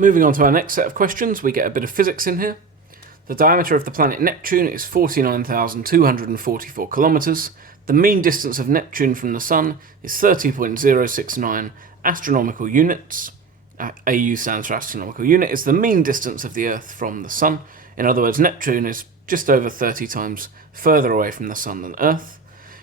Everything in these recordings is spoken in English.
Moving on to our next set of questions, we get a bit of physics in here. The diameter of the planet Neptune is 49,244 kilometres. The mean distance of Neptune from the Sun is 30.069 astronomical units. AU stands for astronomical unit. It's the mean distance of the Earth from the Sun. In other words, Neptune is just over 30 times further away from the Sun than Earth.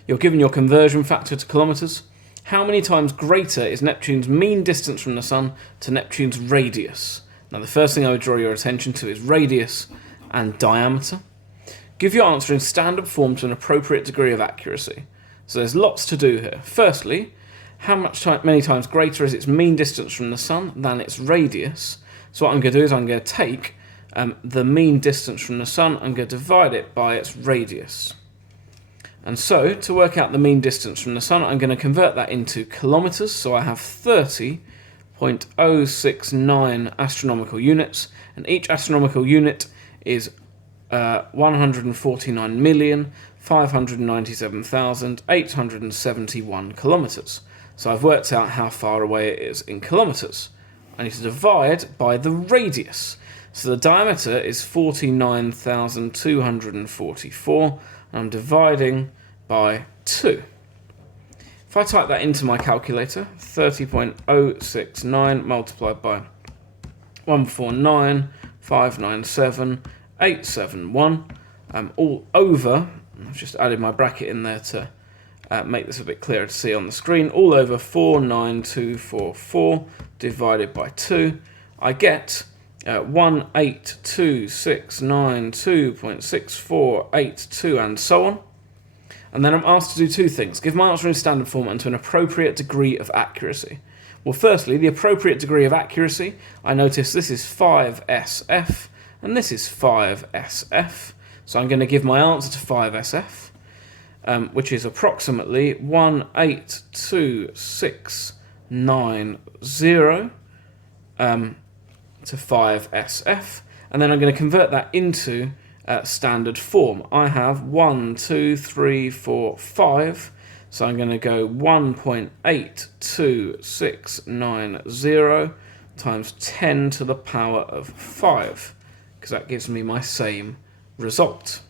You're given your conversion factor to kilometres. How many times greater is Neptune's mean distance from the Sun to Neptune's radius? Now, the first thing I would draw your attention to is radius and diameter. Give your answer in standard form to an appropriate degree of accuracy. So there's lots to do here. Firstly, many times greater is its mean distance from the Sun than its radius? So what I'm going to do is I'm going to take the mean distance from the Sun, I'm going to divide it by its radius. And so, to work out the mean distance from the Sun, I'm going to convert that into kilometres. So I have 30.069 astronomical units, and each astronomical unit is 149,597,871 kilometres. So I've worked out how far away it is in kilometres. I need to divide by the radius. So the diameter is 49,244, and I'm dividing by 2. If I type that into my calculator, 30.069 multiplied by 149,597,871, all over, I've just added my bracket in there to make this a bit clearer to see on the screen, all over 49244 divided by 2, I get 182,692.6482 and so on. And then I'm asked to do two things. Give my answer in standard form and to an appropriate degree of accuracy. Well, firstly, the appropriate degree of accuracy, I notice this is 5SF and this is 5SF. So I'm going to give my answer to 5SF, which is approximately 182,690 to 5SF, and then I'm going to convert that into standard form. I have 1, 2, 3, 4, 5, so I'm going to go 1.82690 times 10 to the power of 5, because that gives me my same result.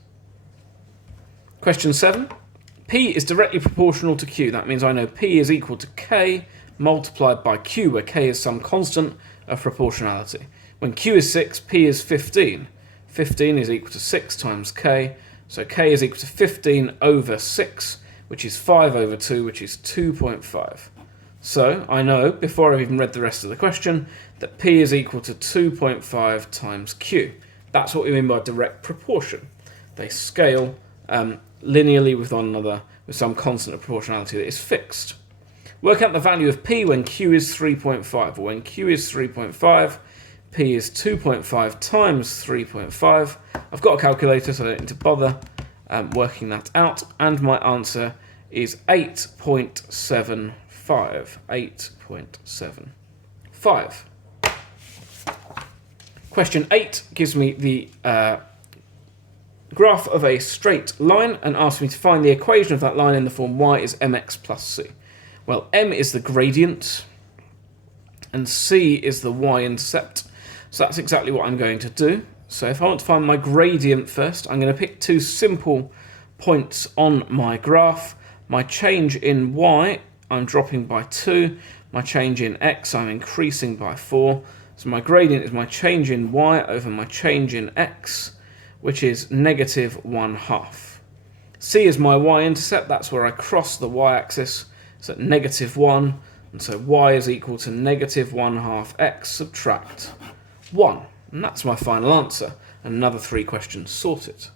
Question 7. P is directly proportional to Q. That means I know P is equal to K multiplied by Q, where K is some constant of proportionality. When Q is 6, P is 15. 15 is equal to 6 times K, so K is equal to 15 over 6, which is 5 over 2, which is 2.5. So I know, before I've even read the rest of the question, that P is equal to 2.5 times Q. That's what we mean by direct proportion. They scale linearly with one another with some constant of proportionality that is fixed. Work out the value of P when Q is 3.5. Well, when Q is 3.5, P is 2.5 times 3.5. I've got a calculator, so I don't need to bother working that out. And my answer is 8.75. 8.75. Question 8 gives me the graph of a straight line and asks me to find the equation of that line in the form y is mx plus c. Well, m is the gradient and c is the y-intercept. So that's exactly what I'm going to do. So if I want to find my gradient first, I'm going to pick two simple points on my graph. My change in y, I'm dropping by 2. My change in x, I'm increasing by 4. So my gradient is my change in y over my change in x, which is negative 1/2. C is my y-intercept. That's where I cross the y-axis. It's at negative 1. And so y is equal to negative 1/2 x subtract 1. And that's my final answer. And another 3 questions sorted.